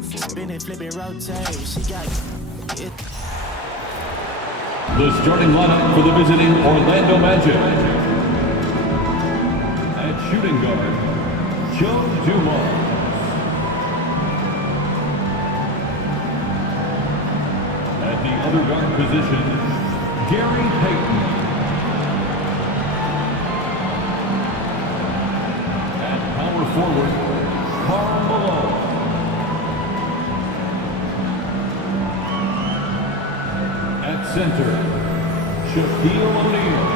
Spin it, flip it, rotate. She got it. The starting lineup for the visiting Orlando Magic. At shooting guard, Joe Dumars. At the other guard position, Gary Payton. At power forward, Karl Malone. At center, Shaquille O'Neal.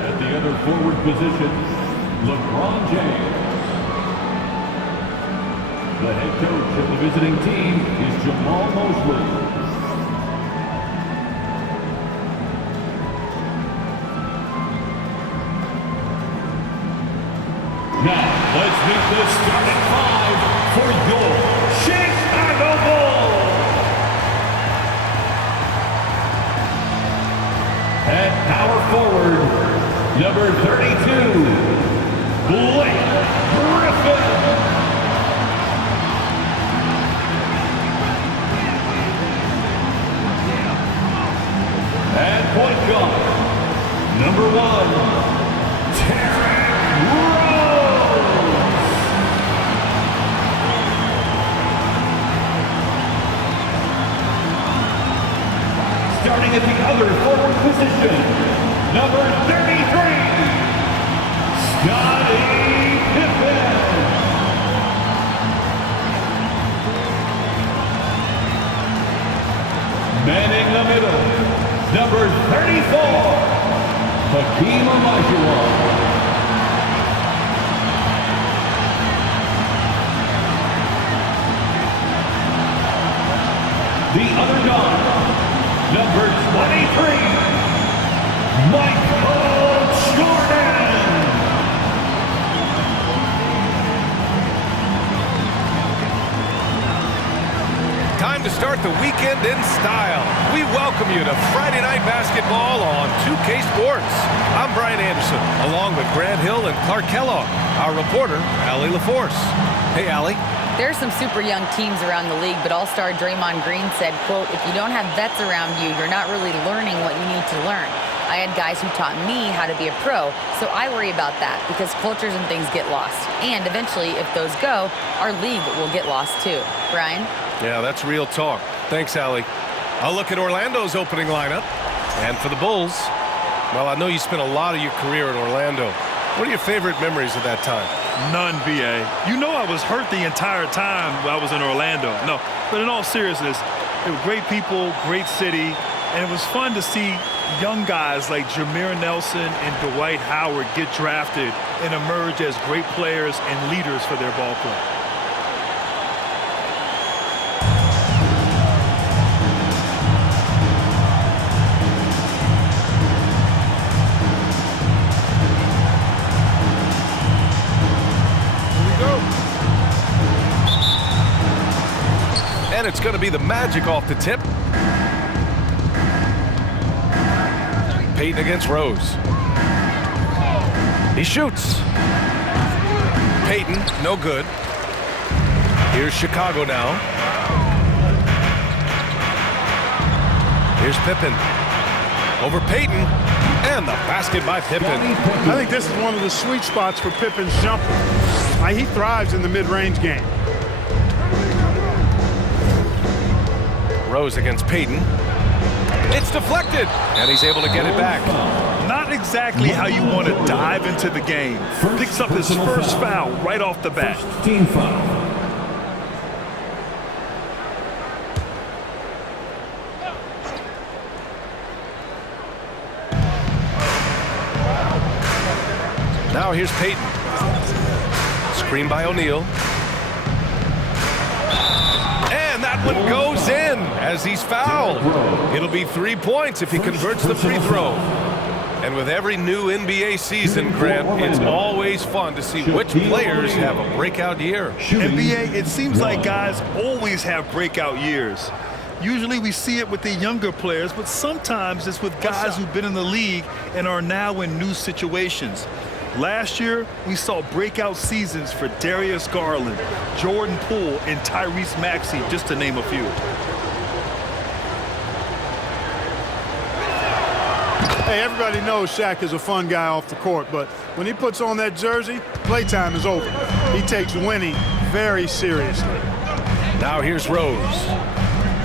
At the other forward position, LeBron James. The head coach of the visiting team is Jamal Mosley. Now, let's meet the starting five for your Chicago Bulls. At power forward, number 32, Blake Griffin. At point guard, number 1, Derrick Rose. Starting at the other forward position, number 33, Scottie Pippen. Manning the middle, number 34, Hakeem Olajuwon. The other guard, number 23, Michael Jordan. Time to start the weekend in style. We welcome you to Friday Night Basketball on 2K Sports. I'm Brian Anderson, along with Grant Hill and Clark Kellogg, our reporter, Allie LaForce. Hey, Allie. There are some super young teams around the league, but All-Star Draymond Green said, quote, if you don't have vets around you, you're not really learning what you need to learn. I had guys who taught me how to be a pro, so I worry about that because cultures and things get lost. And eventually, if those go, our league will get lost too. Brian? Yeah, that's real talk. Thanks, Allie. I'll look at Orlando's opening lineup. And for the Bulls, well, I know you spent a lot of your career in Orlando. What are your favorite memories of that time? None, B.A. You know I was hurt the entire time I was in Orlando. No, but in all seriousness, they were great people, great city, and it was fun to see young guys like Jameer Nelson and Dwight Howard get drafted and emerge as great players and leaders for their ball club. And it's going to be the Magic off the tip. Payton against Rose. He shoots. Payton, no good. Here's Chicago now. Here's Pippen. Over Payton. And the basket by Pippen. I think this is one of the sweet spots for Pippen's jumper. He thrives in the mid-range game. Rose against Payton. It's deflected, and he's able to get it back. Not exactly how you want to dive into the game. Picks up his first foul right off the bat. Team foul. Now here's Payton. Screen by O'Neal. And that one goes in as he's fouled. It'll be 3 points if he converts the free throw. And with every new NBA season, Grant, it's always fun to see which players have a breakout year. NBA, it seems like guys always have breakout years. Usually we see it with the younger players, but sometimes it's with guys who've been in the league and are now in new situations. Last year, we saw breakout seasons for Darius Garland, Jordan Poole, and Tyrese Maxey, just to name a few. Hey, everybody knows Shaq is a fun guy off the court, but when he puts on that jersey, playtime is over. He takes winning very seriously. Now here's Rose.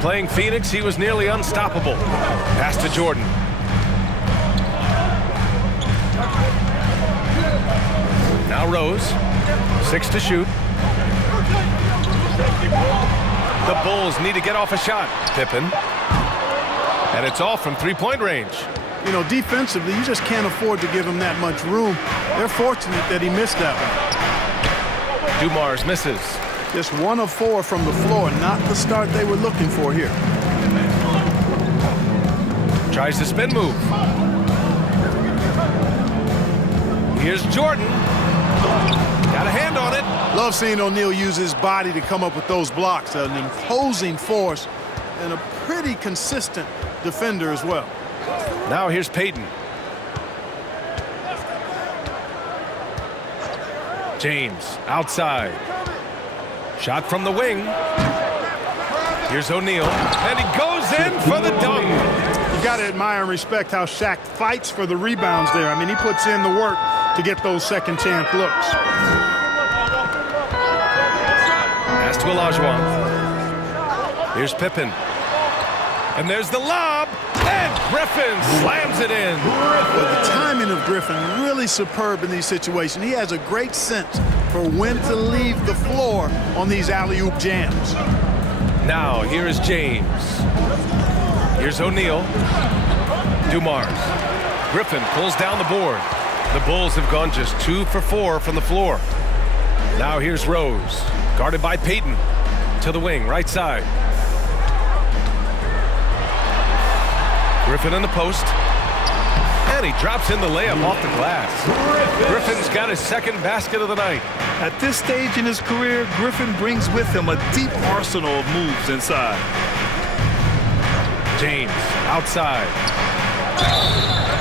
Playing Phoenix, he was nearly unstoppable. Pass to Jordan. Now Rose, 6 to shoot. The Bulls need to get off a shot. Pippen. And it's off from three-point range. You know, defensively, you just can't afford to give him that much room. They're fortunate that he missed that one. Dumars misses. Just 1 of 4 from the floor, not the start they were looking for here. Tries the spin move. Here's Jordan. Got a hand on it. Love seeing O'Neal use his body to come up with those blocks. An imposing force and a pretty consistent defender as well. Now here's Payton. James outside. Shot from the wing. Here's O'Neal. And he goes in for the dunk. You got to admire and respect how Shaq fights for the rebounds there. I mean, he puts in the work to get those second chance looks. Pass to Olajuwon. Here's Pippen. And there's the lob. And Griffin slams it in. Well, the timing of Griffin really superb in these situations. He has a great sense for when to leave the floor on these alley-oop jams. Now here is James. Here's O'Neal. Dumars. Griffin pulls down the board. The Bulls have gone just 2 for 4 from the floor. Now here's Rose. Guarded by Payton. To the wing, right side. Griffin in the post. And he drops in the layup off the glass. Griffin's got his second basket of the night. At this stage in his career, Griffin brings with him a deep arsenal of moves inside. James outside.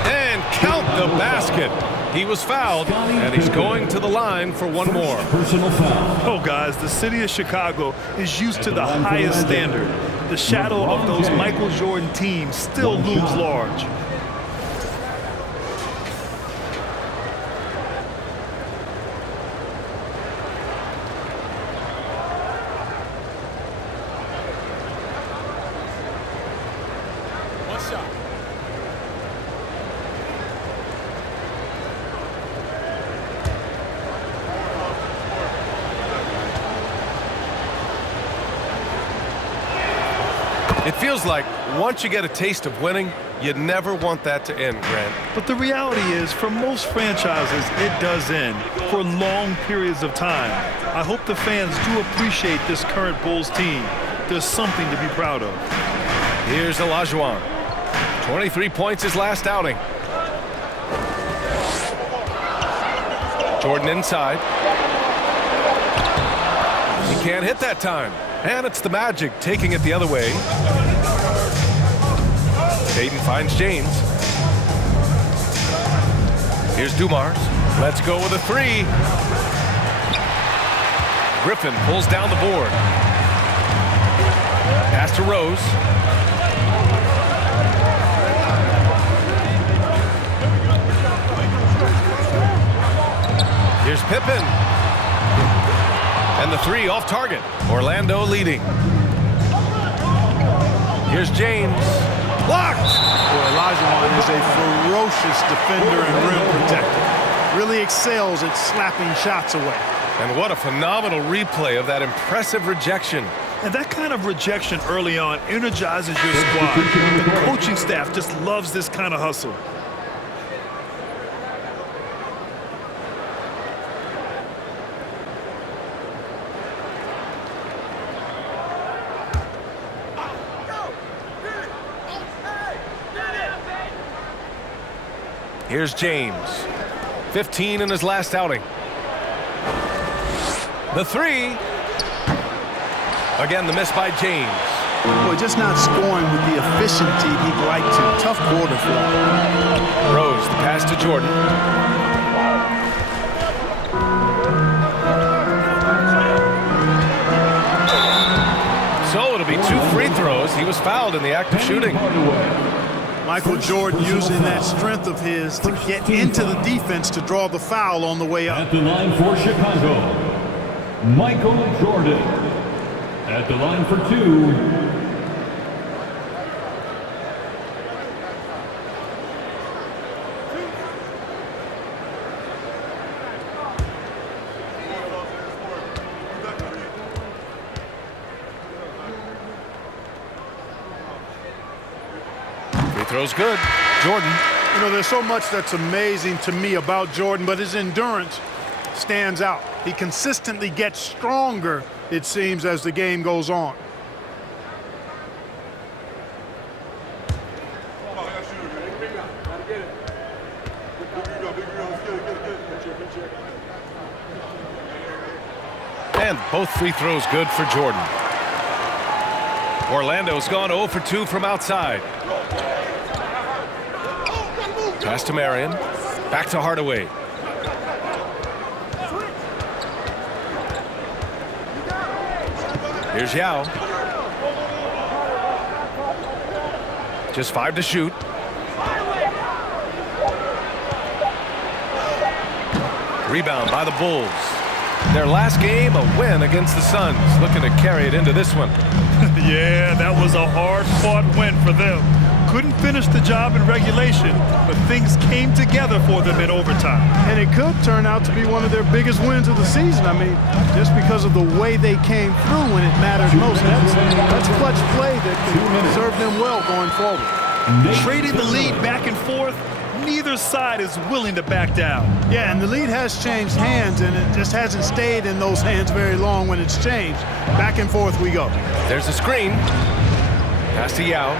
And count the basket. He was fouled, and he's going to the line for one more. Personal foul. Oh, guys, the city of Chicago is used to the highest standard. The shadow of those Michael Jordan teams still looms large. It feels like once you get a taste of winning, you never want that to end, Grant. But the reality is, for most franchises, it does end for long periods of time. I hope the fans do appreciate this current Bulls team. There's something to be proud of. Here's Olajuwon. 23 points his last outing. Jordan inside. He can't hit that time. And it's the Magic taking it the other way. Payton finds James. Here's Dumars. Let's go with a 3. Griffin pulls down the board. Pass to Rose. Here's Pippen. And the 3 off target. Orlando leading. Here's James. Blocked! Boy, Olajuwon is a ferocious defender and rim protector. Really excels at slapping shots away. And what a phenomenal replay of that impressive rejection. And that kind of rejection early on energizes your squad. The coaching staff just loves this kind of hustle. Here's James. 15 in his last outing. The 3. Again, the miss by James. Boy, just not scoring with the efficiency he'd like to. Tough quarter for him. Rose, the pass to Jordan. was fouled in the act of shooting. Michael Jordan using that strength of his to get into the defense to draw the foul on the way up. At the line for Chicago, Michael Jordan. At the line for 2. Throws good. Jordan. You know, there's so much that's amazing to me about Jordan, but his endurance stands out. He consistently gets stronger, it seems, as the game goes on. And both free throws good for Jordan. Orlando's gone 0 for 2 from outside. Pass to Marion. Back to Hardaway. Here's Yao. Just 5 to shoot. Rebound by the Bulls. Their last game, a win against the Suns. Looking to carry it into this one. Yeah, that was a hard-fought win for them. Couldn't finish the job in regulation, but things came together for them in overtime. And it could turn out to be one of their biggest wins of the season. I mean, just because of the way they came through when it mattered most. That's clutch play that can serve them well going forward. Trading the lead back and forth, neither side is willing to back down. Yeah, and the lead has changed hands, and it just hasn't stayed in those hands very long when it's changed. Back and forth we go. There's a screen. Pass to Yao.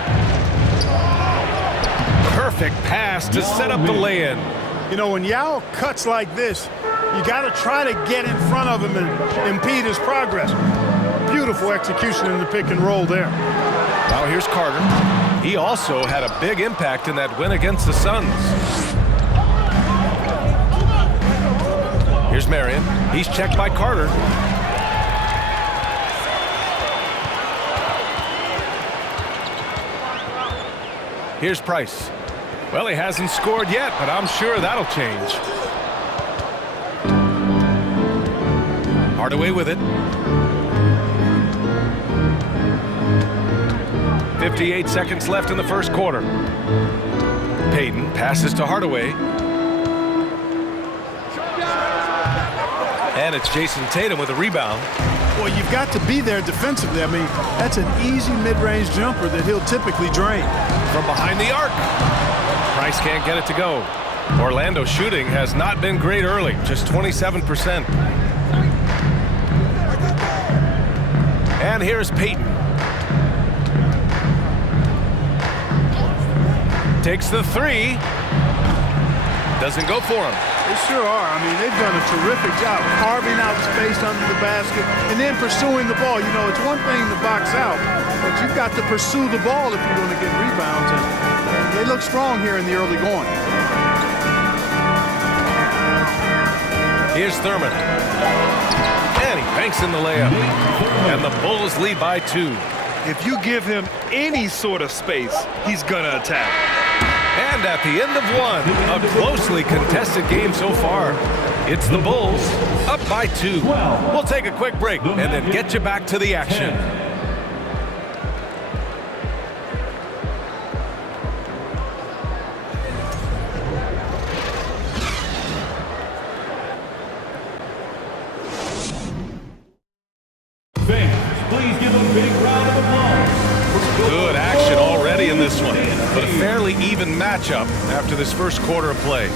Perfect pass to set up the lay-in. You know, when Yao cuts like this, you got to try to get in front of him and impede his progress. Beautiful execution in the pick and roll there. Now here's Carter. He also had a big impact in that win against the Suns. Here's Marion. He's checked by Carter. Here's Price. Well, he hasn't scored yet, but I'm sure that'll change. Hardaway with it. 58 seconds left in the first quarter. Payton passes to Hardaway. And it's Jason Tatum with a rebound. Well, you've got to be there defensively. I mean, that's an easy mid-range jumper that he'll typically drain. From behind the arc. Price can't get it to go. Orlando's shooting has not been great early, just 27%. And here's Payton. Takes the three. Doesn't go for him. They sure are. I mean, they've done a terrific job carving out space under the basket and then pursuing the ball. You know, it's one thing to box out, but you've got to pursue the ball if you're going to get rebounds. And they look strong here in the early going. Here's Thurman. And he banks in the layup. And the Bulls lead by 2. If you give him any sort of space, he's going to attack. And at the end of one, a closely contested game so far. It's the Bulls up by 2. We'll take a quick break and then get you back to the action. Fans, please give a big round of applause. Good action already in this one, but a fairly even matchup after this first quarter of play.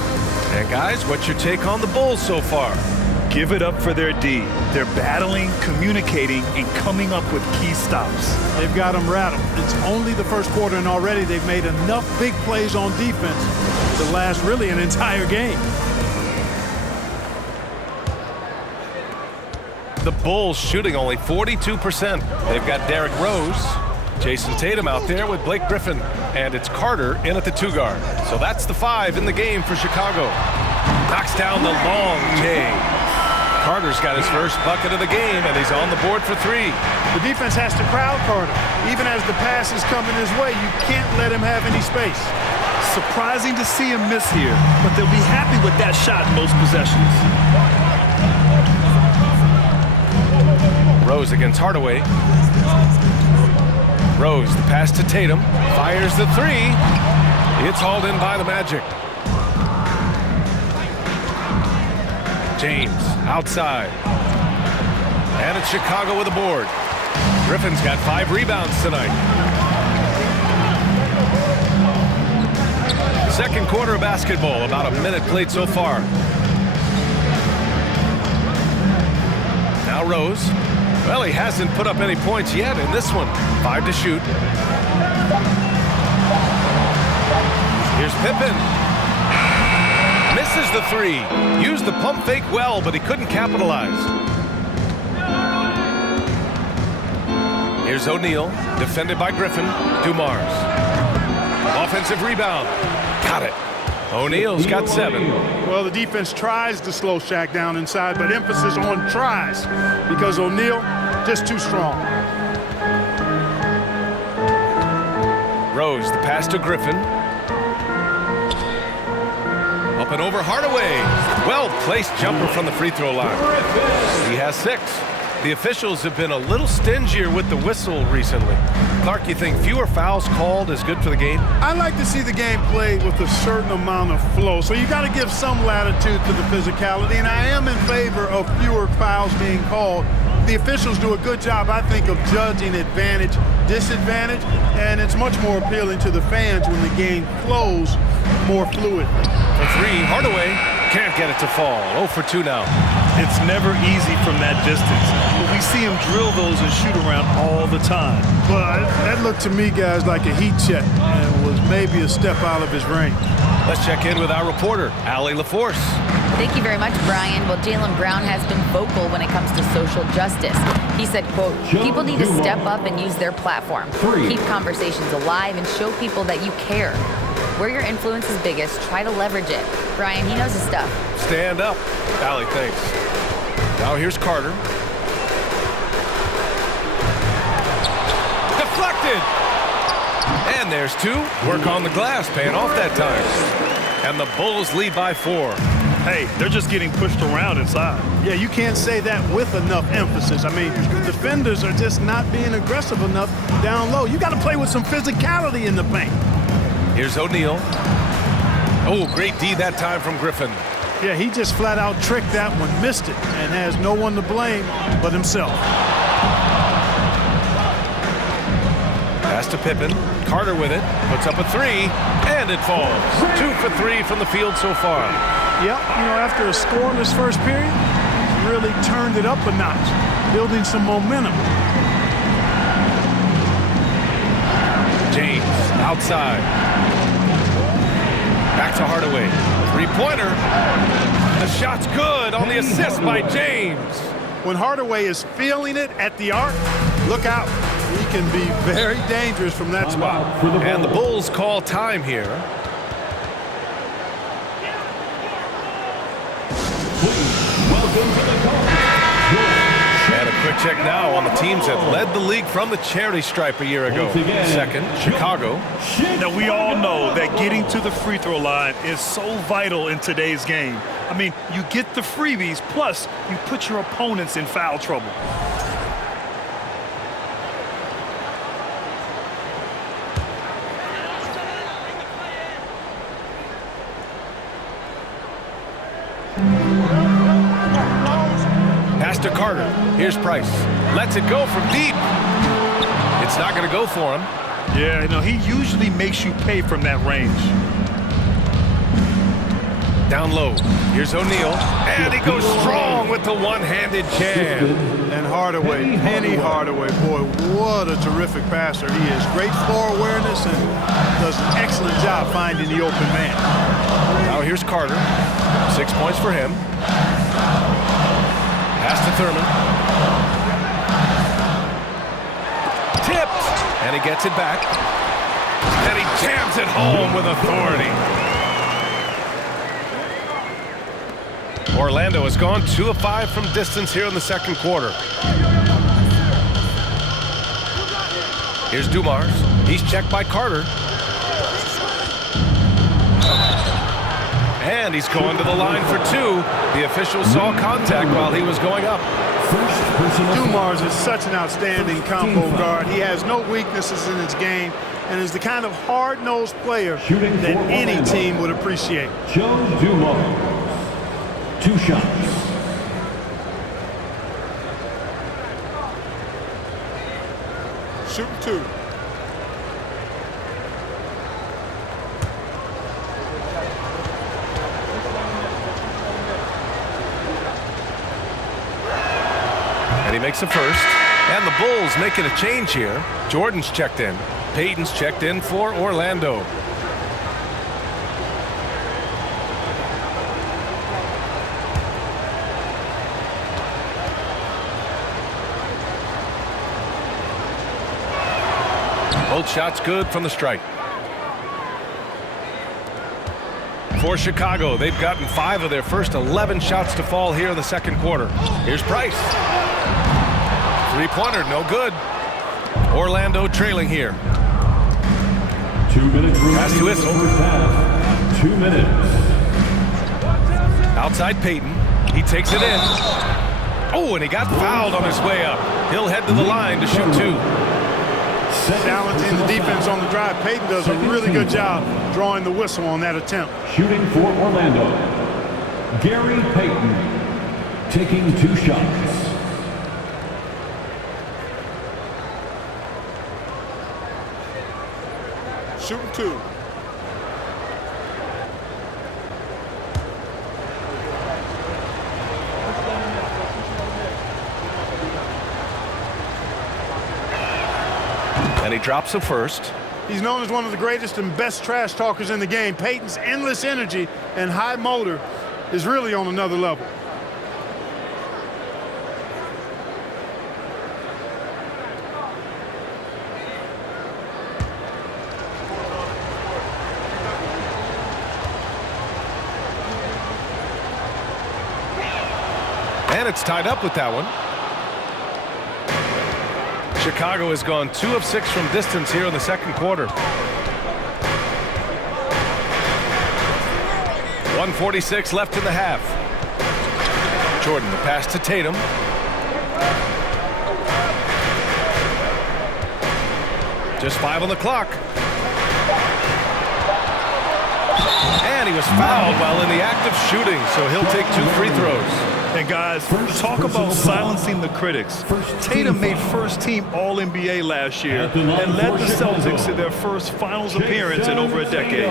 And guys, what's your take on the Bulls so far? Give it up for their D. They're battling, communicating, and coming up with key stops. They've got them rattled. It's only the first quarter, and already they've made enough big plays on defense to last really an entire game. The Bulls shooting only 42%. They've got Derrick Rose, Jason Tatum out there with Blake Griffin, and it's Carter in at the 2 guard. So that's the 5 in the game for Chicago. Knocks down the long J. Carter's got his first bucket of the game, and he's on the board for 3. The defense has to crowd Carter. Even as the pass is coming his way, you can't let him have any space. Surprising to see him miss here, but they'll be happy with that shot most possessions. Rose against Hardaway. Rose, the pass to Tatum. Fires the 3. It's hauled in by the Magic. James outside. And it's Chicago with a board. Griffin's got 5 rebounds tonight. Second quarter of basketball, about a minute played so far. Now Rose. Well, he hasn't put up any points yet in this one. 5 to shoot. Here's Pippen. Misses the 3. Used the pump fake well, but he couldn't capitalize. Here's O'Neal, defended by Griffin. Dumars. Offensive rebound. Got it. O'Neal's got 7. Well, the defense tries to slow Shaq down inside, but emphasis on tries because O'Neal just too strong. Rose, the pass to Griffin. Up and over Hardaway. Well-placed jumper from the free throw line. He has 6. The officials have been a little stingier with the whistle recently. Clark, you think fewer fouls called is good for the game? I like to see the game played with a certain amount of flow, so you got to give some latitude to the physicality, and I am in favor of fewer fouls being called. The officials do a good job, I think, of judging advantage, disadvantage, and it's much more appealing to the fans when the game flows more fluid. For 3, Hardaway can't get it to fall. 0 for 2 now. It's never easy from that distance, but we see him drill those and shoot around all the time. But that looked to me, guys, like a heat check and was maybe a step out of his range. Let's check in with our reporter, Allie LaForce. Thank you very much, Brian. Well, Jaylen Brown has been vocal when it comes to social justice. He said, quote, people need to step up and use their platform. Keep conversations alive and show people that you care. Where your influence is biggest, try to leverage it. Brian, he knows his stuff. Stand up. Allie, thanks. Now here's Carter. Deflected. And there's 2. Work on the glass, paying off that time. And the Bulls lead by 4. Hey, they're just getting pushed around inside. Yeah, you can't say that with enough emphasis. I mean, the defenders are just not being aggressive enough down low. You got to play with some physicality in the paint. Here's O'Neal. Oh, great D that time from Griffin. Yeah, he just flat out tricked that one, missed it, and has no one to blame but himself. Pass to Pippen. Carter with it. Puts up a 3, and it falls. 2 for 3 from the field so far. Yep, you know, after a scoreless first period, he's really turned it up a notch, building some momentum. James outside. Back to Hardaway. 3-pointer. The shot's good on the assist by James. When Hardaway is feeling it at the arc, look out. He can be very dangerous from that spot. And the Bulls call time here. And a quick check now on the teams that led the league from the charity stripe a year ago. Second, Chicago. Now, we all know that getting to the free throw line is so vital in today's game. I mean, you get the freebies, plus you put your opponents in foul trouble. Pass to Carter. Here's Price. Lets it go from deep. It's not going to go for him. Yeah, you know, he usually makes you pay from that range. Down low. Here's O'Neal. And he goes strong with the one-handed jam. And Hardaway, Penny Hardaway, boy, what a terrific passer he is. Great floor awareness and does an excellent job finding the open man. Now here's Carter. 6 points for him. Pass to Thurman. Tipped. And he gets it back. And he jams it home with authority. Orlando has gone 2 of 5 from distance here in the second quarter. Here's Dumars. He's checked by Carter. And he's going to the line for 2. The official saw contact while he was going up. Dumars is such an outstanding combo guard. He has no weaknesses in his game and is the kind of hard-nosed player that any team would appreciate. Joe Dumars, 2 shots. Shooting 2. And he makes the first. And the Bulls making a change here. Jordan's checked in. Payton's checked in for Orlando. Both shots good from the strike. For Chicago, they've gotten 5 of their first 11 shots to fall here in the second quarter. Here's Price. Three-pointer, no good. Orlando trailing here. 2 minutes. Pass to Issel. 2 minutes. Outside Payton. He takes it in. Oh, and he got fouled on his way up. He'll head to the line to shoot 2. Challenging the defense on the drive. Payton does a really good job drawing the whistle on that attempt. Shooting for Orlando, Gary Payton, taking 2 shots. Shooting 2. And he drops the first. He's known as one of the greatest and best trash talkers in the game. Payton's endless energy and high motor is really on another level. And it's tied up with that one. Chicago has gone 2 of 6 from distance here in the second quarter. 1:46 left in the half. Jordan, the pass to Tatum. Just 5 on the clock. And he was fouled while in the act of shooting, so he'll take 2 free throws. And guys, talk about silencing the critics. Tatum made first-team All-NBA last year and led the Celtics to their first finals appearance in over a decade.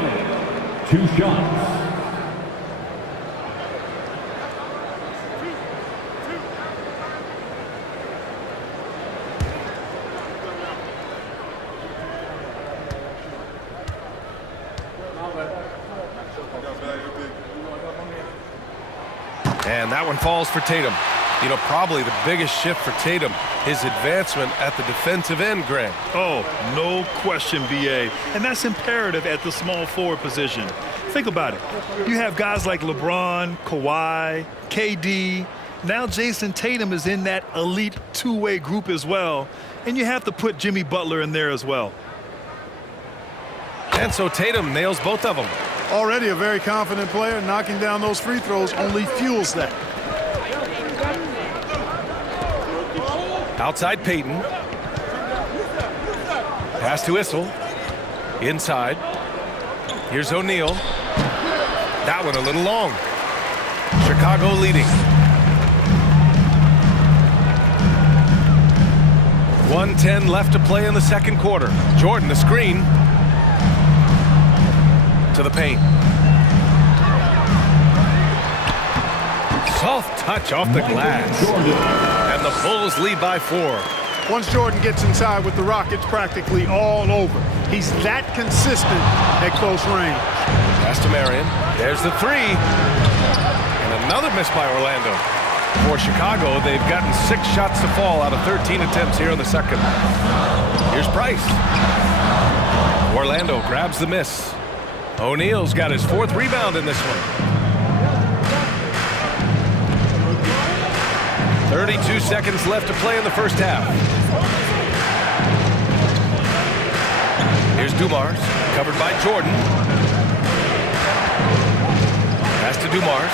2 shots. And that one falls for Tatum. You know, probably the biggest shift for Tatum, his advancement at the defensive end, Grant. Oh, no question, B.A. And that's imperative at the small forward position. Think about it. You have guys like LeBron, Kawhi, KD. Now Jason Tatum is in that elite 2-way group as well. And you have to put Jimmy Butler in there as well. And so Tatum nails both of them. Already a very confident player. Knocking down those free throws only fuels that. Outside Payton. Pass to Issel. Inside. Here's O'Neal. That one a little long. Chicago leading. 1:10 left to play in the second quarter. Jordan, the screen. To the paint. Soft touch off the glass. And the Bulls lead by 4. Once Jordan gets inside with the rock, it's practically all over. He's that consistent at close range. Pass to Marion. There's the 3. And another miss by Orlando. For Chicago, they've gotten 6 shots to fall out of 13 attempts here in the second. Here's Price. Orlando grabs the miss. O'Neal's got his 4th rebound in this one. 32 seconds left to play in the first half. Here's Dumars, covered by Jordan. Pass to Dumars.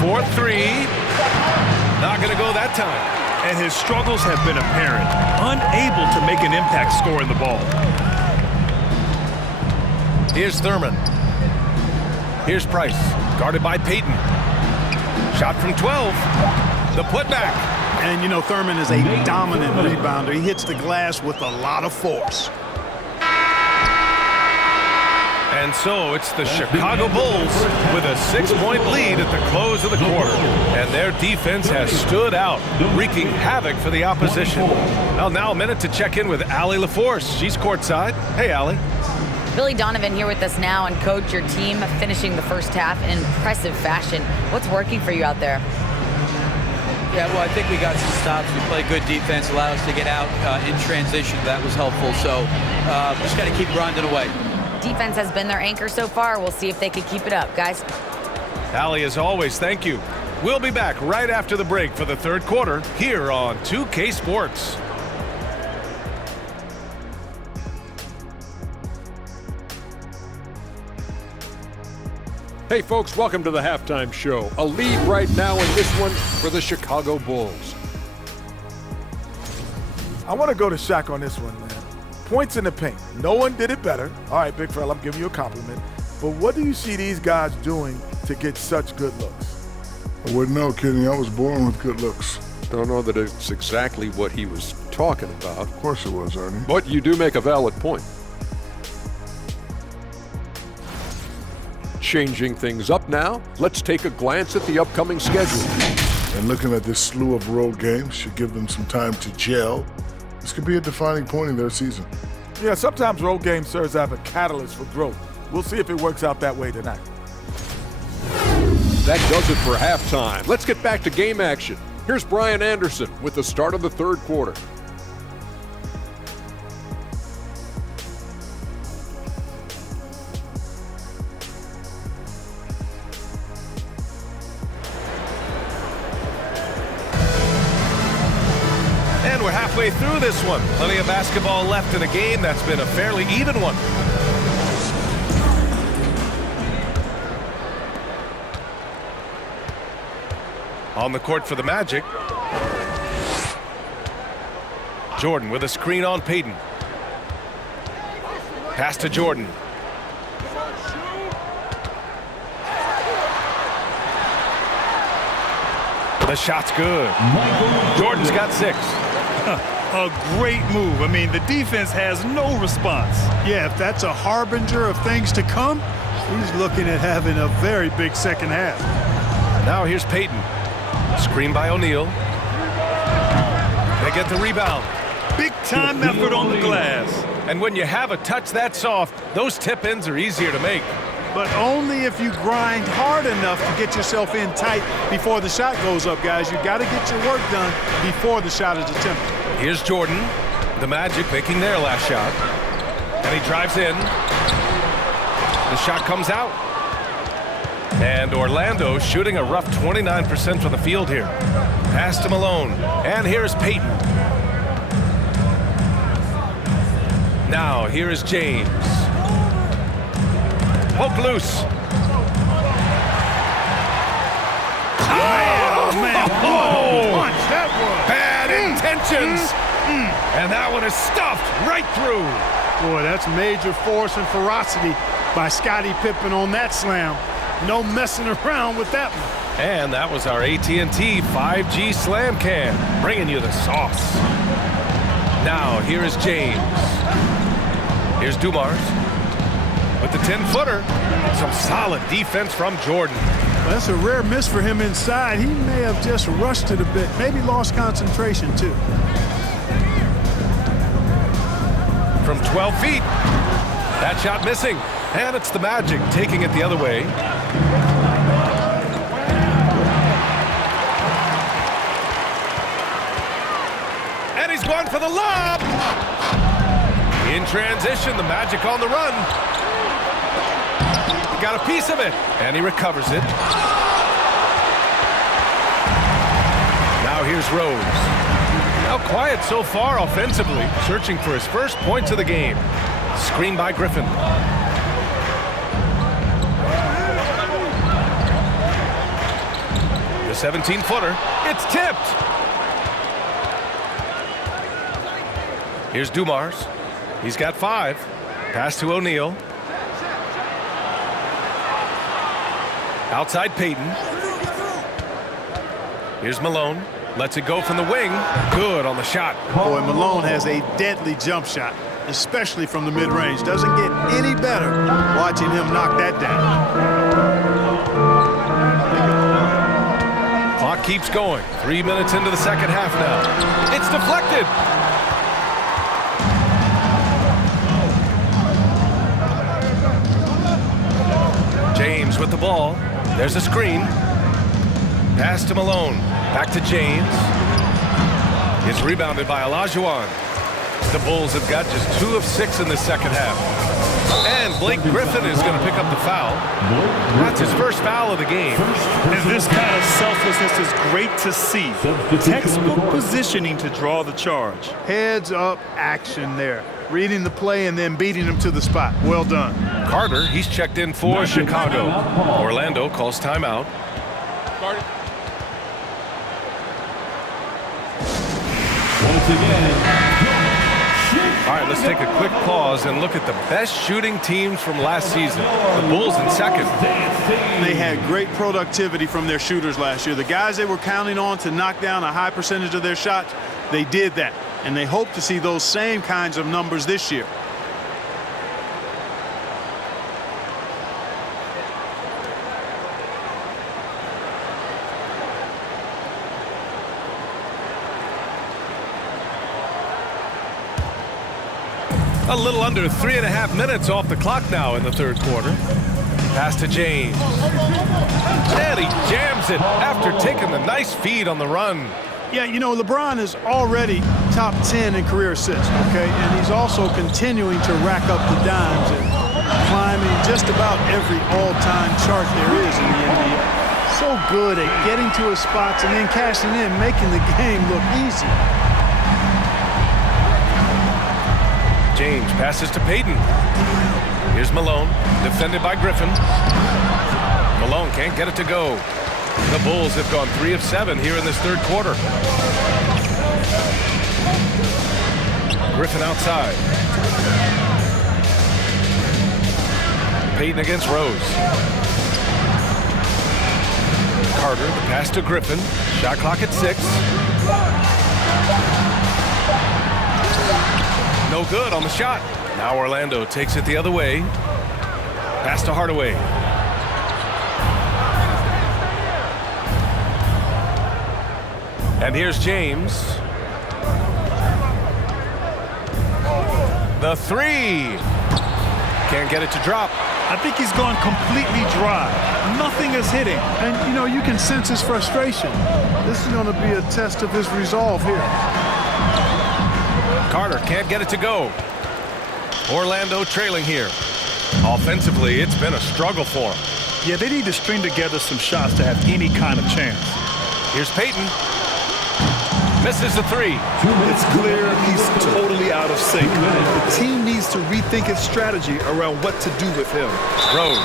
4-3. Not going to go that time. And his struggles have been apparent. Unable to make an impact scoring the ball. Here's Thurman. Here's Price, guarded by Payton. Shot from 12. The putback. And, you know, Thurman is a dominant rebounder. He hits the glass with a lot of force. And so it's the Chicago Bulls with a 6-point lead at the close of the quarter. And their defense has stood out, wreaking havoc for the opposition. Well, now a minute to check in with Allie LaForce. She's courtside. Hey, Allie. Billy Donovan here with us now, and coach, your team finishing the first half in impressive fashion. What's working for you out there? Yeah, well, I think we got some stops. We played good defense, allowed us to get out in transition. That was helpful. So just got to keep grinding away. Defense has been their anchor so far. We'll see if they can keep it up, guys. Allie, as always, thank you. We'll be back right after the break for the third quarter here on 2K Sports. Hey folks, welcome to the halftime show. A lead right now in this one for the Chicago Bulls. I want to go to Shaq on this one, man. Points in the paint. No one did it better. All right, big fella, I'm giving you a compliment. But what do you see these guys doing to get such good looks? I wouldn't know, Kenny. I was born with good looks. Don't know that it's exactly what he was talking about. Of course it was, Ernie. But you do make a valid point. Changing things up now, let's take a glance at the upcoming schedule. And looking at this slew of road games should give them some time to gel. This could be a defining point in their season. Yeah, sometimes road game serves as a catalyst for growth. We'll see if it works out that way tonight. That does it for halftime. Let's get back to game action. Here's Brian Anderson with the start of the third quarter. And we're halfway through this one. Plenty of basketball left in a game that's been a fairly even one. On the court for the Magic. Jordan with a screen on Payton. Pass to Jordan. The shot's good. Jordan's got 6. A great move. I mean, the defense has no response. Yeah, if that's a harbinger of things to come, he's looking at having a very big second half. Now here's Payton. Screen by O'Neal. They get the rebound. Big time effort on the glass. And when you have a touch that soft, those tip-ins are easier to make. But only if you grind hard enough to get yourself in tight before the shot goes up, guys. You got to get your work done before the shot is attempted. Here's Jordan. The Magic making their last shot. And he drives in. The shot comes out. And Orlando shooting a rough 29% from the field here. Pass to Malone. And here's Payton. Now here is James. Poke loose. Oh, man. Oh, Punch that was. bad intentions. And that one is stuffed right through. Boy, that's major force and ferocity by Scottie Pippen on that slam. No messing around with that one. And that was our AT&T 5G Slam Cam, bringing you the sauce. Now, here is James. Here's Dumars with the 10-footer. Some solid defense from Jordan. Well, that's a rare miss for him inside. He may have just rushed it a bit, maybe lost concentration too. From 12 feet. That shot missing. And it's the Magic taking it the other way. And he's going for the lob. In transition, the Magic on the run. He got a piece of it, and he recovers it. Now here's Rose. Now quiet so far offensively, searching for his first points of the game. Screen by Griffin. The 17-footer. It's tipped. Here's Dumars. He's got 5. Pass to O'Neal. Outside Payton. Here's Malone. Lets it go from the wing. Good on the shot. Boy, Malone has a deadly jump shot, especially from the mid-range. Doesn't get any better watching him knock that down. Clock keeps going. 3 minutes into the second half now. It's deflected. James with the ball. There's a screen. Pass to Malone. Back to James. It's rebounded by Olajuwon. The Bulls have got just 2 of 6 in the second half. And Blake Griffin is going to pick up the foul. That's his first foul of the game. And this kind of selflessness is great to see. Textbook positioning to draw the charge. Heads up action there. Reading the play and then beating him to the spot. Well done. Carter, he's checked in for Chicago. Orlando calls timeout. Once again, All right, let's take a quick pause and look at the best shooting teams from last season. The Bulls in second. They had great productivity from their shooters last year. The guys they were counting on to knock down a high percentage of their shots, they did that. And they hope to see those same kinds of numbers this year. A little under 3.5 minutes off the clock now in the third quarter. Pass to James. And he jams it after taking the nice feed on the run. Yeah, you know, LeBron is already top 10 in career assists, okay? And he's also continuing to rack up the dimes and climbing just about every all-time chart there is in the NBA. So good at getting to his spots and then cashing in, making the game look easy. James passes to Payton. Here's Malone, defended by Griffin. Malone can't get it to go. The Bulls have gone 3 of 7 here in this third quarter. Griffin outside. Payton against Rose. Carter, the pass to Griffin. Shot clock at 6. No good on the shot. Now Orlando takes it the other way. Pass to Hardaway. And here's James. The 3. Can't get it to drop. I think he's gone completely dry. Nothing is hitting. And, you know, you can sense his frustration. This is going to be a test of his resolve here. Carter can't get it to go. Orlando trailing here. Offensively, it's been a struggle for him. Yeah, they need to string together some shots to have any kind of chance. Here's Payton. Misses the 3. It's clear he's totally out of sync. The team needs to rethink its strategy around what to do with him. Rose.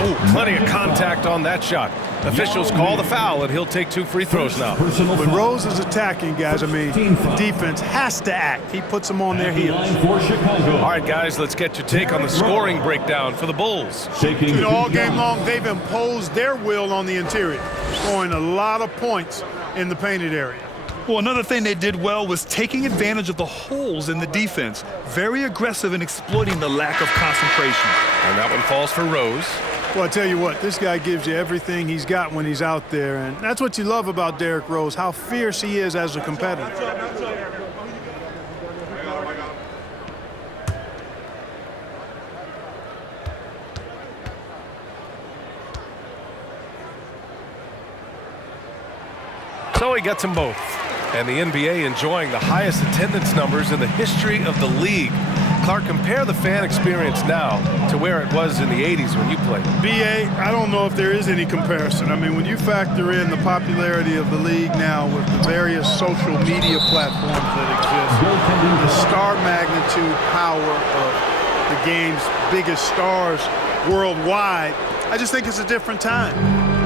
Oh, plenty of contact on that shot. Officials call the foul, and he'll take 2 free throws now. When Rose is attacking, guys, I mean, the defense has to act. He puts them on their heels. All right, guys, let's get your take on the scoring breakdown for the Bulls. You know, all game long, they've imposed their will on the interior, scoring a lot of points in the painted area. Well, another thing they did well was taking advantage of the holes in the defense. Very aggressive in exploiting the lack of concentration. And that one falls for Rose. Well, I tell you what, this guy gives you everything he's got when he's out there, and that's what you love about Derrick Rose, how fierce he is as a competitor. So he gets them both. And the NBA enjoying the highest attendance numbers in the history of the league. Clark, compare the fan experience now to where it was in the 80s when you played. BA, I don't know if there is any comparison. I mean, when you factor in the popularity of the league now with the various social media platforms that exist, the star magnitude power of the game's biggest stars worldwide, I just think it's a different time.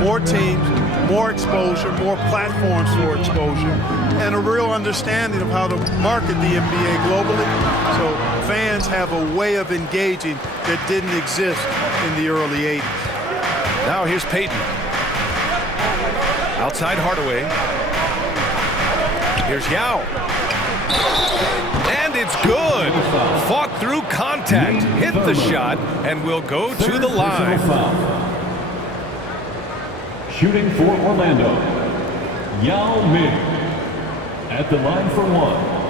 More teams, more exposure, more platforms for exposure, and a real understanding of how to market the NBA globally. So fans have a way of engaging that didn't exist in the early 80s. Now here's Payton. Outside Hardaway. Here's Yao. And it's good. Fought through contact, hit the shot, and will go to the line. Shooting for Orlando, Yao Ming at the line for one.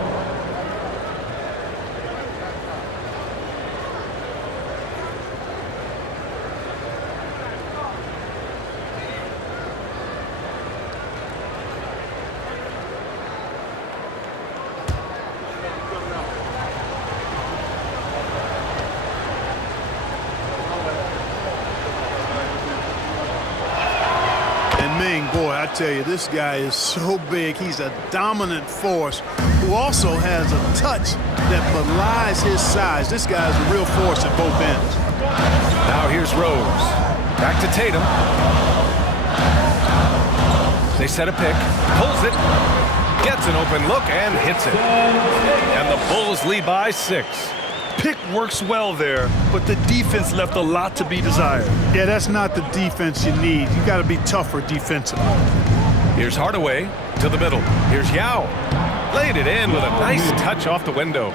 Boy, I tell you, this guy is so big. He's a dominant force who also has a touch that belies his size. This guy is a real force at both ends. Now here's Rose. Back to Tatum. They set a pick. Pulls it. Gets an open look and hits it. And the Bulls lead by 6. Pick works well there, but the defense left a lot to be desired. Yeah, that's not the defense you need. You got to be tougher defensively. Here's Hardaway to the middle. Here's Yao. Laid it in with a nice touch off the window.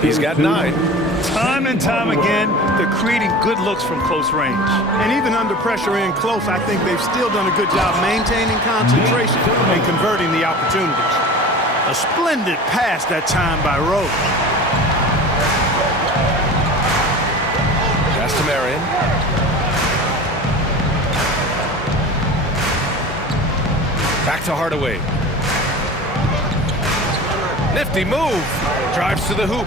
He's got 9. Time and time again, they're creating good looks from close range. And even under pressure in close, I think they've still done a good job maintaining concentration and converting the opportunities. A splendid pass that time by Rose. Pass to Marion. Back to Hardaway. Nifty move. Drives to the hoop.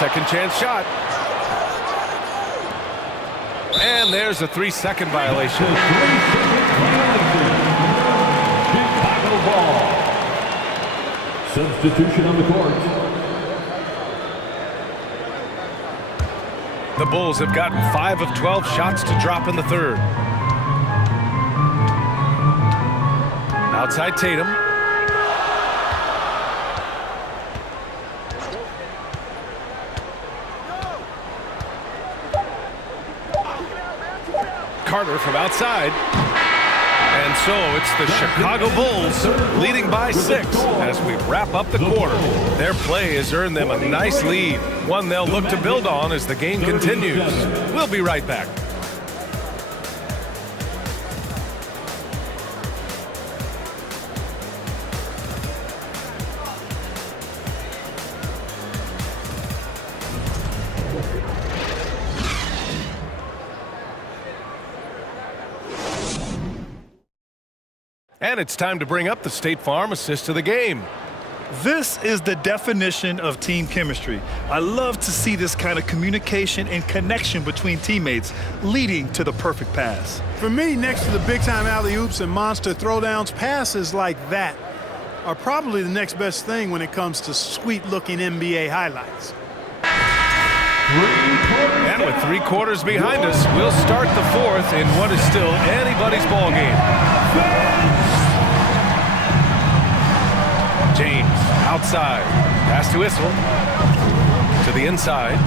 Second chance shot. And there's a 3-second violation. Chicago ball. Substitution on the court. The Bulls have gotten 5 of 12 shots to drop in the third. Outside Tatum. Carter from outside. And so it's the Chicago Bulls leading by 6 as we wrap up the quarter. Their play has earned them a nice lead, one they'll look to build on as the game continues. We'll be right back. And it's time to bring up the State Farm assist to the game. This is the definition of team chemistry. I love to see this kind of communication and connection between teammates leading to the perfect pass. For me, next to the big-time alley-oops and monster throwdowns, passes like that are probably the next best thing when it comes to sweet-looking NBA highlights. And with 3 quarters behind us, we'll start the 4th in what is still anybody's ball game. James outside. Pass to Issel. To the inside.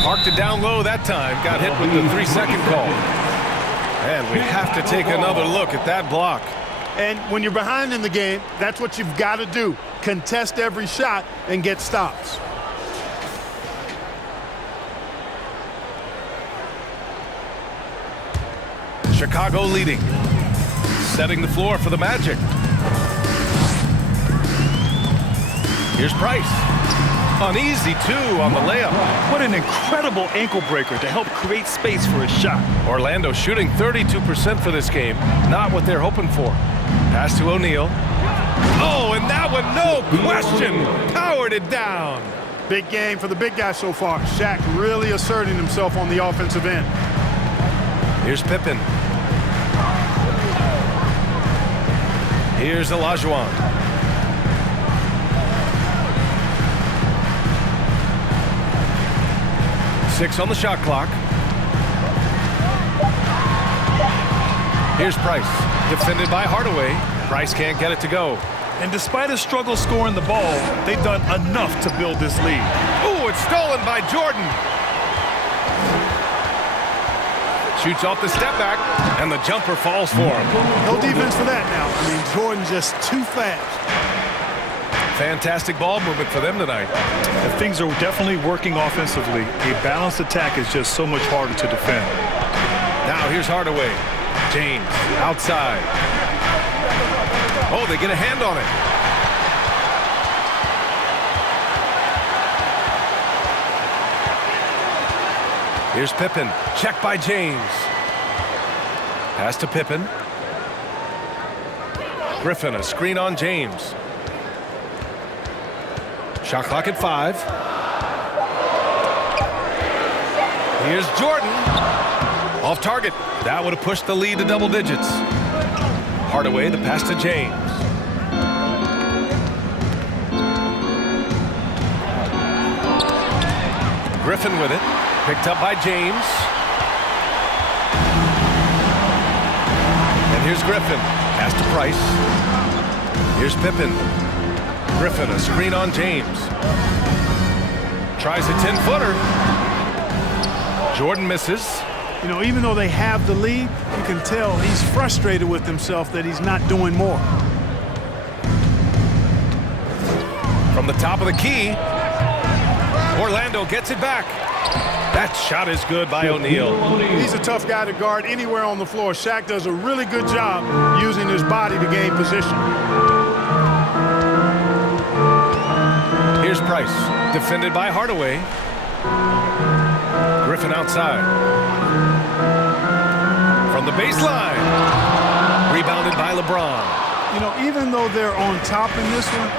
Parked it down low that time. Got hit with the 3-second call. And we have to take another look at that block. And when you're behind in the game, that's what you've got to do. Contest every shot and get stops. Chicago leading. Setting the floor for the Magic. Here's Price. Uneasy, too, on the layup. What an incredible ankle breaker to help create space for a shot. Orlando shooting 32% for this game. Not what they're hoping for. Pass to O'Neal. Oh, and that one, no question, powered it down. Big game for the big guy so far. Shaq really asserting himself on the offensive end. Here's Pippen. Here's Olajuwon. Six on the shot clock. Here's Price, defended by Hardaway. Price can't get it to go. And despite a struggle scoring the ball, they've done enough to build this lead. Ooh, it's stolen by Jordan. Shoots off the step back, and the jumper falls for him. No defense for that now. I mean, Jordan just too fast. Fantastic ball movement for them tonight. And things are definitely working offensively. A balanced attack is just so much harder to defend. Now here's Hardaway. James outside. Oh, they get a hand on it. Here's Pippen. Check by James. Pass to Pippen. Griffin, a screen on James. Shot clock at 5. Here's Jordan. Off target. That would have pushed the lead to double digits. Hardaway, the pass to James. Griffin with it. Picked up by James. And here's Griffin. Pass to Price. Here's Pippen. Griffin, a screen on James. Tries a 10-footer. Jordan misses. You know, even though they have the lead, you can tell he's frustrated with himself that he's not doing more. From the top of the key, Orlando gets it back. That shot is good by O'Neal. He's a tough guy to guard anywhere on the floor. Shaq does a really good job using his body to gain position. Here's Price, defended by Hardaway. Griffin outside. From the baseline. Rebounded by LeBron. You know, even though they're on top in this one,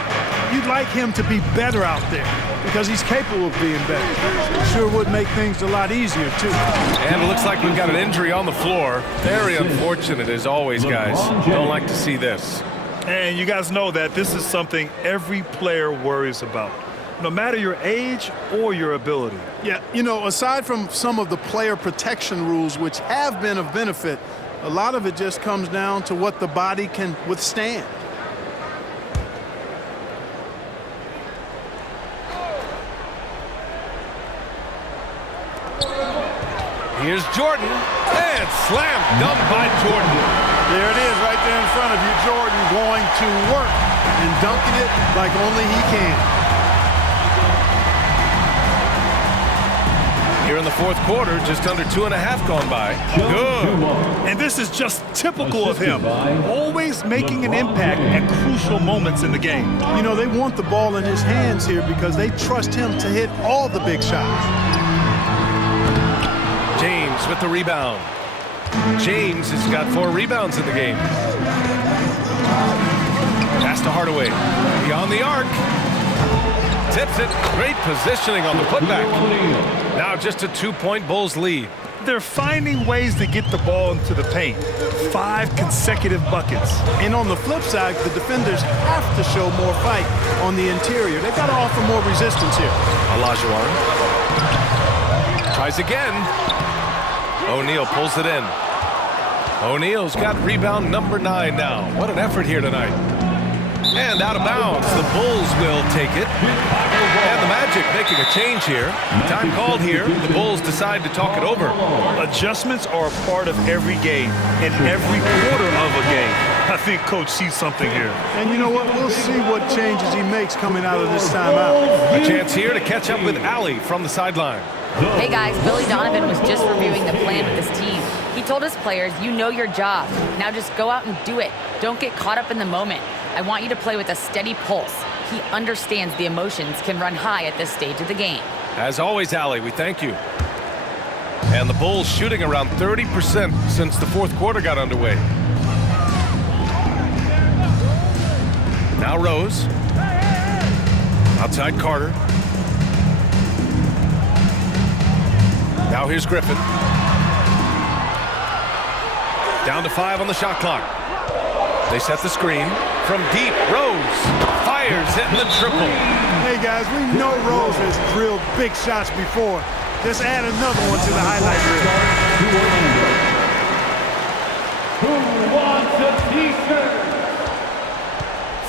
you'd like him to be better out there because he's capable of being better. It sure would make things a lot easier, too. And it looks like we've got an injury on the floor. Very unfortunate, as always, guys. Don't like to see this. And you guys know that this is something every player worries about, no matter your age or your ability. Yeah, you know, aside from some of the player protection rules, which have been of benefit, a lot of it just comes down to what the body can withstand. Here's Jordan, and slam dunk by Jordan. There it is right there in front of you. Jordan going to work and dunking it like only he can. Here in the fourth quarter, just under 2.5 gone by. Good. And this is just typical of him. Always making an impact at crucial moments in the game. You know, they want the ball in his hands here because they trust him to hit all the big shots. James with the rebound. James has got 4 rebounds in the game. Pass to Hardaway. Beyond the arc. Tips it. Great positioning on the putback. Now just a 2-point Bulls lead. They're finding ways to get the ball into the paint. 5 consecutive buckets. And on the flip side, the defenders have to show more fight on the interior. They've got to offer more resistance here. Olajuwon tries again. O'Neal pulls it in. O'Neal's got rebound number 9 now. What an effort here tonight. And out of bounds. The Bulls will take it. And the Magic making a change here. Time called here. The Bulls decide to talk it over. Adjustments are a part of every game and every quarter of a game. I think Coach sees something here. And you know what? We'll see what changes he makes coming out of this timeout. A chance here to catch up with Allie from the sideline. Hey guys, Billy Donovan was just reviewing the plan with his team. He told his players, you know your job. Now just go out and do it. Don't get caught up in the moment. I want you to play with a steady pulse. He understands the emotions can run high at this stage of the game. As always, Allie, we thank you. And the Bulls shooting around 30% since the fourth quarter got underway. Rose. Outside Carter. Now here's Griffin. Down to 5 on the shot clock. They set the screen. From deep, Rose fires, hitting the triple. Hey, guys, we know Rose has drilled big shots before. Just add another one to the highlight reel.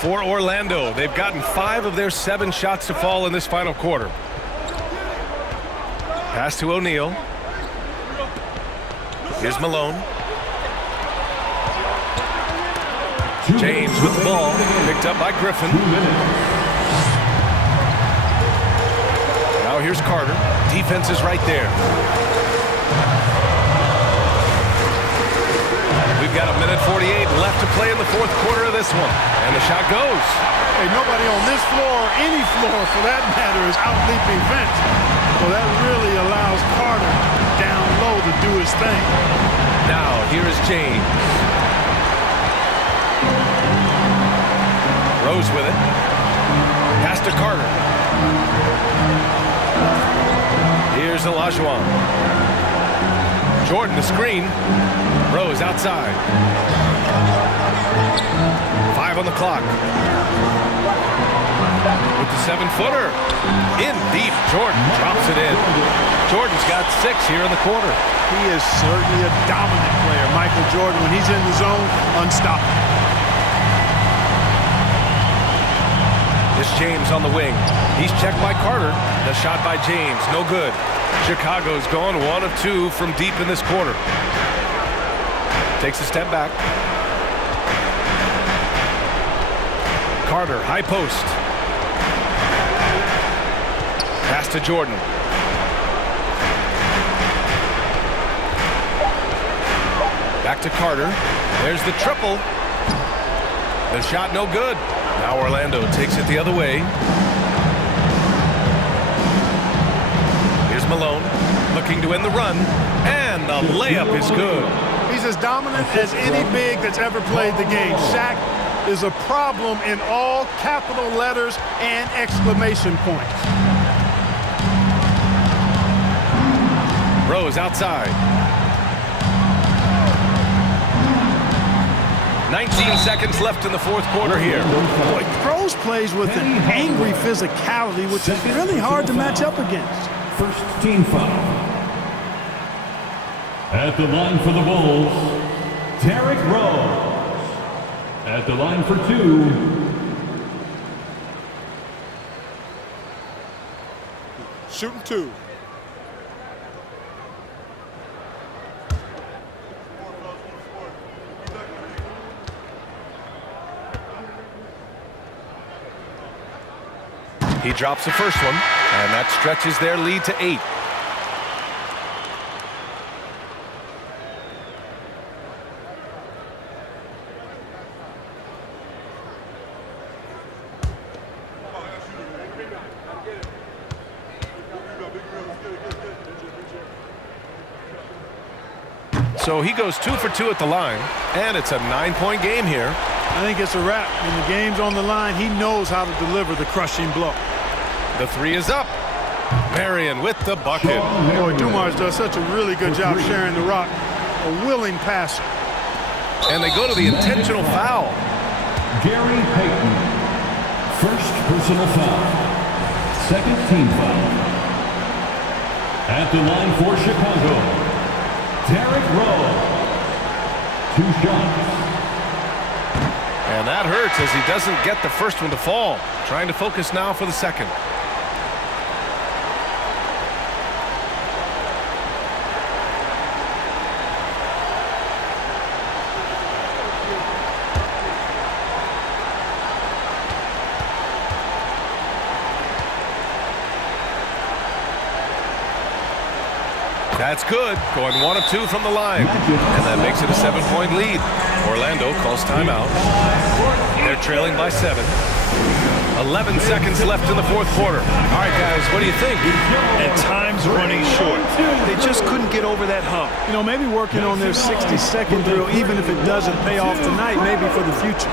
For Orlando, they've gotten 5 of their 7 shots to fall in this final quarter. Pass to O'Neal. Here's Malone. James with the ball, picked up by Griffin. Now here's Carter. Defense is right there. We've got 1:48 left to play in the fourth quarter of this one. And the shot goes. Hey, nobody on this floor, or any floor for that matter, is out-leaping Vince. So that really allows Carter down low to do his thing. Now here is James. Rose with it. Pass to Carter. Here's Olajuwon. Jordan, the screen. Rose outside. 5 on the clock. With the 7-footer. In deep. Jordan drops it in. Jordan's got 6 here in the quarter. He is certainly a dominant player. Michael Jordan, when he's in the zone, unstoppable. This James on the wing. He's checked by Carter. The shot by James, no good. Chicago's gone 1 of 2 from deep in this quarter. Takes a step back. Carter, high post. Pass to Jordan. Back to Carter. There's the triple. The shot no good. Now Orlando takes it the other way. Here's Malone looking to end the run. And the layup is good. He's as dominant as any big that's ever played the game. Shaq is a problem in all capital letters and exclamation points. Rose outside. 19 seconds left in the fourth quarter here. Boy, Rose plays with an angry physicality, which is really hard to match up against. First team foul. At the line for the Bulls, Derrick Rose. At the line for 2. Shooting 2. He drops the first one, and that stretches their lead to 8. So he goes 2 for 2 at the line, and it's a 9-point game here. I think it's a wrap. When the game's on the line, he knows how to deliver the crushing blow. The 3 is up. Marion with the bucket. Boy, Dumars does such a really good job sharing the rock. A willing passer. And they go to the intentional foul. Gary Payton. First personal foul. Second team foul. At the line for Chicago, Derrick Rose. 2 shots. And that hurts as he doesn't get the first one to fall. Trying to focus now for the second. That's good. Going 1 of 2 from the line. And that makes it a 7-point lead. Orlando calls timeout. They're trailing by 7. 11 seconds left in the fourth quarter. All right, guys, what do you think? And time's running short. They just couldn't get over that hump. You know, maybe working on their 60-second drill, even if it doesn't pay off tonight, maybe for the future.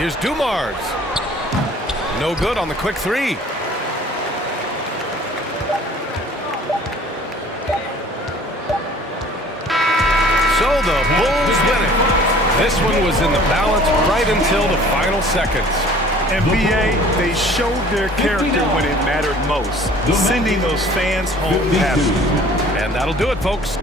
Here's Dumars. No good on the quick three. So the Bulls win it. This one was in the balance right until the final seconds. NBA, they showed their character when it mattered most, sending those fans home happy. And that'll do it, folks.